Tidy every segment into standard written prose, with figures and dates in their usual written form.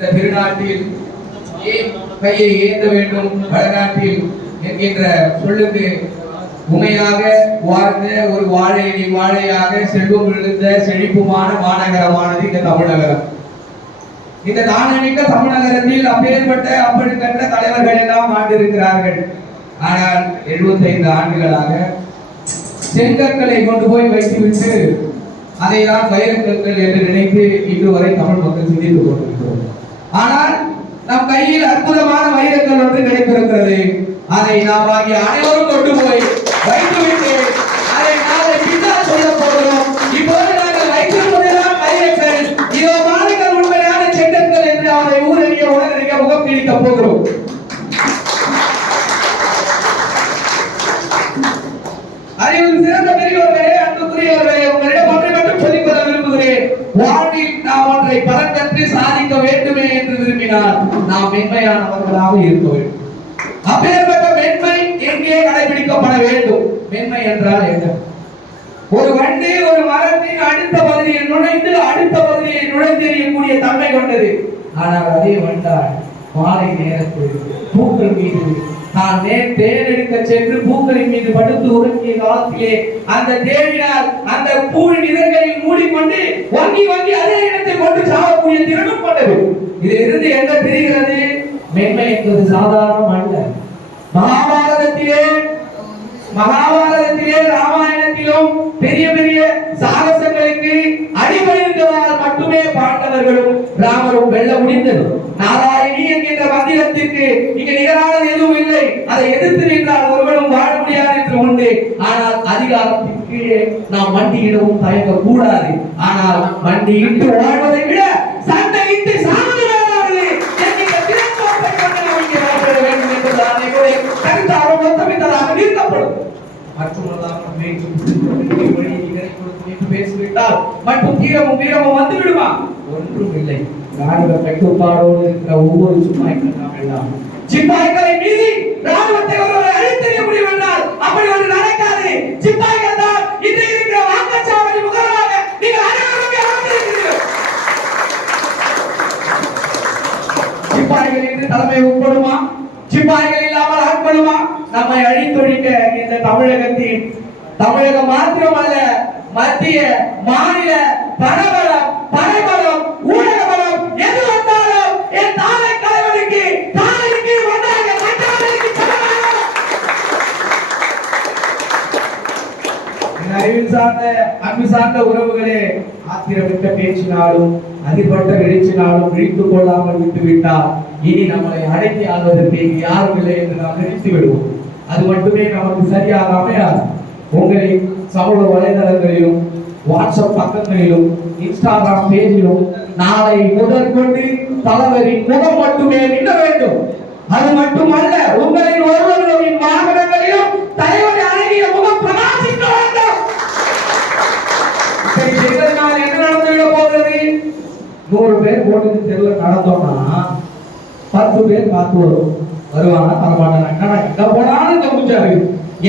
இந்த திருநாட்டில் கையை ஏந்த வேண்டும் வடநாட்டில் என்கின்ற சொல்லுக்கு உண்மையாக வாழ்ந்த ஒரு வாழையடி வாழையாக செல்வம் விழுந்த செழிப்புமான மாநகரமானது இந்த தமிழகம். இந்த தானமிக்க தமிழகத்தில் அப்பேற்பட்ட அப்படிப்பட்ட தலைவர்கள் எல்லாம் ஆண்டிருக்கிறார்கள். ஆனால் 75 ஆண்டுகளாக செங்கற்களை கொண்டு போய் வைத்துவிட்டு அதை தான் வைரக்கற்கள் என்று நினைத்து இன்று வரை தமிழ் மக்கள் சிந்தித்துக் கொண்டிருக்கிறோம். ஆனால் நம் கையில் அற்புதமான வைரக்கல் ஒன்று கிடைத்திருக்கிறது. அதை நாம் ஆகிய அனைவரும் கொண்டு போய் வைத்துவிட்டு அதை நாங்கள் பின்னால் சொல்ல போகிறோம். இப்போது நாங்கள் வைத்திருப்பதுதான் வைரக்கல். இதோ மாணவர்கள் உண்மையான செங்கற்கள் என்று அவரை ஊரறிய உடனடிய முகம் கிழிக்க போகிறோம். அறிவில் சிறந்த பெரியவர்களே, அன்புக்குரியவர்களே, உங்களிடம் ஒன்றை மட்டும் சொல்லிக் கொள்ள விரும்புகிறேன். வாழ்வில் நாம் ஒன்றை பலன் சாதிக்க வேண்டுமே என்று விரும்பினால் நாம் மென்மையானவர்களாக இருக்க வேண்டும். அப்பேற்பட்ட மென்மை எங்கே கடைபிடிக்கப்பட வேண்டும்? மென்மை என்றால் என்ன? ஒரு வண்டி ஒரு மரத்தின் அடுத்த பகுதியில் நுழைந்து அடுத்த பகுதியை நுழைந்தெறியக்கூடிய தன்மை கொண்டது. ஆனால் அதே வண்டால் மாலை நேரத்தில் பூக்கள் மீது நான் தேனெடுக்க சென்று பூக்களின் மீது படுத்து உறங்கிய காலத்திலே அந்த தேனினால் அந்த பூவின் இதழ்களில் மூடிக்கொண்டு வங்கி வங்கி அதே இடத்தை கொண்டு சாகக்கூடிய திறனும் கொண்டது. இதிலிருந்து என்ன தெரிகிறது? மென்மை என்பது சாதாரணம் அல்ல. மகாபாரதத்திலே ராமாயணத்திலும் பெரிய பெரிய சாகசங்களுக்கு அடிபணிந்ததால் மட்டுமே பாண்டவர்களும் ராமரும் வெல்ல முடிந்தது. நாராயணி என்கின்ற மந்திரத்திற்கு இங்கு நிகரானது எதுவும் இல்லை. அதை எதிர்த்து நின்றால் ஒருவனும் வாழ முடியாது என்று உண்டு. ஆனால் அதிகாரத்தின் கீழே நாம் மண்டியிடவும் தயங்க கூடாது. ஆனால் மண்டியிட்டு வாழ்வதை விட சண்டையிட்டு சாவது வேறாது என்கிற திறத்தோட்டை கொண்டு நாம் இங்கே வாழ்விட வேண்டும் என்பது அனைவருடைய கருத்தாக மொத்தமிட்டதாக நிறுத்தப்படும். மற்றொருவதாக பேசிவிட்டால் மற்றும் வீரமும் வந்து விடுமா? ஒன்றும் இல்லை. ராணுவ கட்டுப்பாடோடு இருக்கிற ஒவ்வொரு சிப்பாய்களை மீறி ராணுவத்தை ஒருவரை அழித்தெறிய முடியும் என்றால் அப்படி ஒன்று நடக்காது. சிப்பாய்கள் தான் இன்று இருக்கிற வாக்குச்சாவடி முகமாக நீங்கள் அனைவருமே அமர்ந்திருக்கிறீர்கள். சிப்பாய்கள் இன்று தலைமை உட்படுமா? சிப்பாய்கள் இல்லாமல் ஆட்படுமா? நம்மை அழித்தொழிக்க இந்த தமிழகம் மாத்திரமல்ல, மத்திய மாநில பணபலம் படைபலம் ஊடக பலம் எது வந்தாலும் என் தாலை தலைவனுக்கு தாலைக்கு வந்தாங்க அறிவில் சார்ந்த அன்பு சார்ந்த உறவுகளே, ஆத்திரமிக்க பேச்சினாலும் அதிர்பட்ட எழுச்சினாலும் விழித்துக் கொள்ளாமல் விட்டுவிட்டால் இனி நம்மளை அடக்கி ஆள்வதற்கு யாரும் இல்லை என்று நாம் நினைத்து விடுவோம். அது மட்டுமே நமக்கு சரியாக அமையாது. உங்களை சமூக வலைதளங்களிலும் வாட்ஸ்அப் பக்கங்களிலும் இன்ஸ்டாகிராம் பேஜிலும் நாளை முதற்கொண்டு தலைவரின் முகம் மட்டுமே நிற்க வேண்டும். அது மட்டுமல்ல, உங்களின் ஒருவர்களின் வாகனங்களிலும் தலைவரை அழகிய முகம் பிரகாசிக்க வேண்டும். என்ன நடந்துவிட போகிறது? 100 பேர் போட்டு தெருல நடந்தோம்னா 10 பேர் பார்த்து வருவாங்க வரமாட்டாங்க. எங்க போனாலும் இந்த முஞ்சாரு,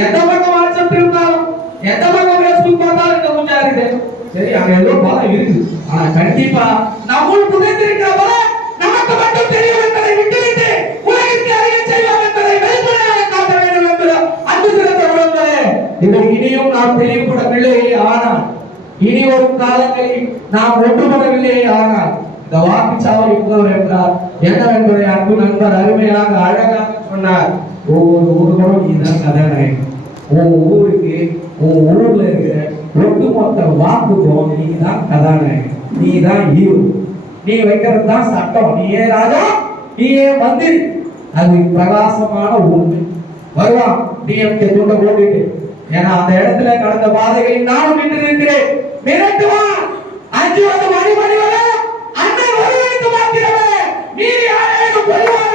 எந்த பக்கம் வாட்ஸ்அப் இருந்தாலும் எந்த பக்கம் பேஸ்புக் பார்த்தாலும் இந்த முஞ்சாரு. சரி, அங்க ஏதோ பலம் இருக்கு. ஆனா கண்டிப்பா நம்முள் புதைந்திருக்கிற பலம் நமக்கு மட்டும் தெரியும் என்பதை விட்டுவிட்டு உலகிற்கு அறிய செய்வோம் என்பதை வெளிப்படையாக காட்ட வேண்டும் என்பது அன்பு சிறந்த உறவுகளே. இதை இனியும் நாம் தெளிவுபடவில்லையே ஆனால், இனி வரும் காலங்களில் நாம் ஒன்றுபடவில்லையே ஆனால் இந்த வாக்குச்சாவடி முகவர் என்றார் என்னவென்பதை அன்பு நண்பர் அருமையாக அழகாக சொன்னார். ஒவ்வொரு ஊர்களும் இதுதான் கதாநாயகன். உன் ஊருக்கு உன் ஊர்ல இருக்கிற ஒட்டுமொத்த வாக்குக்கும் நீ தான் கதாநாயகன், நீ தான் ஹீரோ. நீ வைக்கிறது தான் சட்டம். நீயே ராஜா, நீயே மந்திரி. அது பிரகாசமான உண்மை. வருவான் டிஎம்கே துண்ட போட்டுட்டு. ஏன்னா அந்த இடத்துல கடந்த பாதைகளில் நானும் நின்று இருக்கிறேன். மிரட்டுவான். 5 மணி வர அன்னை ஒருவனுக்கு மாத்திரமே நீதி ஆணையம் பொதுவாக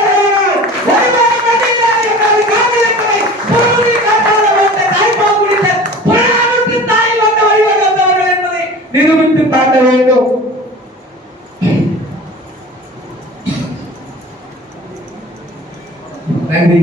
நிரூபித்து காட்ட வேண்டும். நன்றி.